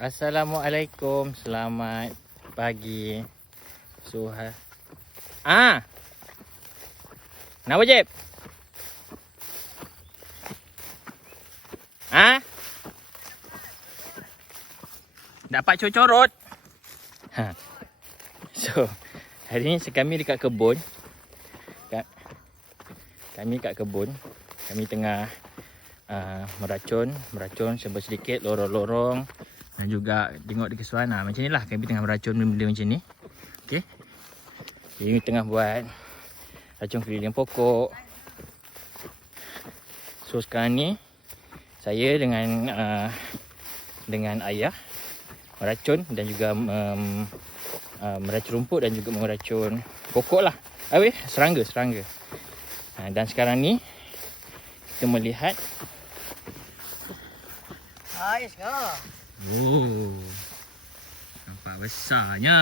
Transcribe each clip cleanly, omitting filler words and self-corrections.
Assalamualaikum, selamat pagi. Suha. Kenapa Jeb? Dapat cocorot. So, hari ni kami dekat kebun. Kami kat kebun. Kami tengah meracun sedikit lorong-lorong dan juga tengok di kesuan macam ni lah. Kami tengah meracun benda-benda macam ni. Okey. Kami tengah buat racun keliling pokok. So sekarang ni saya dengan ayah meracun dan juga meracun rumput dan juga meracun pokok lah. Serangga. Dan sekarang ni kita melihat nampak besarnya.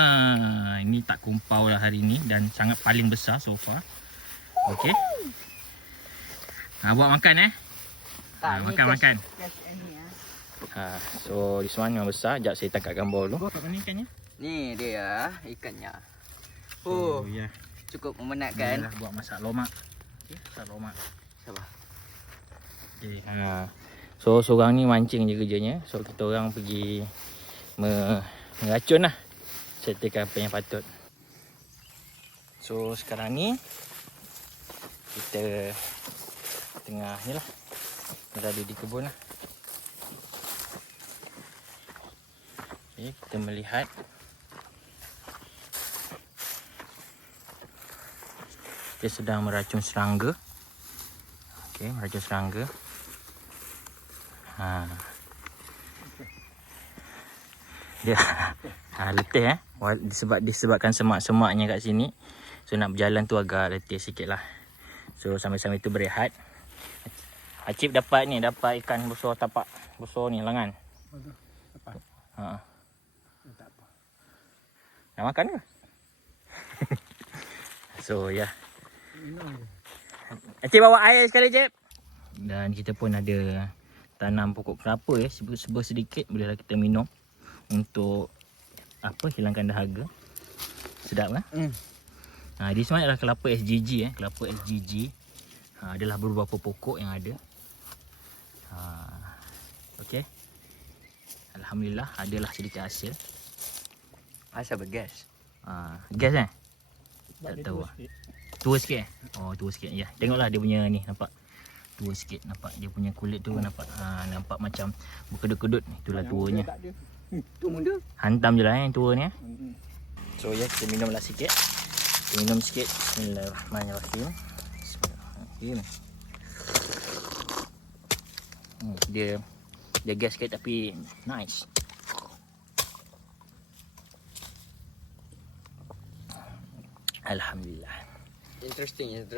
Ini tak kumpau lah hari ni dan sangat paling besar so far. Okey. Buat makan makan. So this one memang besar. Sekejap saya tangkap gambar dulu. Apa ni ikannya? Ni dia ikannya. Ya. Cukup memenatkan. Inilah buat masak lomak. Okey, masak lomak. Sabar. Okey. So seorang ni mancing je kerjanya. So kita orang pergi meracun lah. Settlekan apa yang patut. So sekarang ni kita tengah ni lah, berada di kebun lah. Okay, kita melihat dia sedang meracun serangga. Okey, meracun serangga. Dia letih disebabkan semak-semaknya kat sini. So nak berjalan tu agak letih sikit lah. So sambil-sambil tu berehat. Acip dapat ikan besar tapak besar ni lengan. Dapat. Tak apa. Nak makan ke? So ya. Acip bawa air sekali Acip. Dan kita pun ada tanam pokok kelapa seber sedikit, bolehlah kita minum untuk hilangkan dahaga. Sedap kan? Di sini adalah kelapa SGG kelapa SGG. Adalah beberapa pokok yang ada. Okey. Alhamdulillah adalah sedikit hasil. Asal bergas. Gas tak tahu. Tua sikit Oh, tua sikit. Ya, tengoklah dia punya ni, nampak tua sikit, nampak dia punya kulit tu nampak macam berkedut-kedut. Itulah tuanya. Tu muda. Hantam je lah yang tua ni. So ya, kita minumlah sikit. Kita minum sikit. Bismillahirrahmanirrahim. Bismillahirrahmanirrahim. Dia gas sikit tapi nice. Alhamdulillah. Interesting.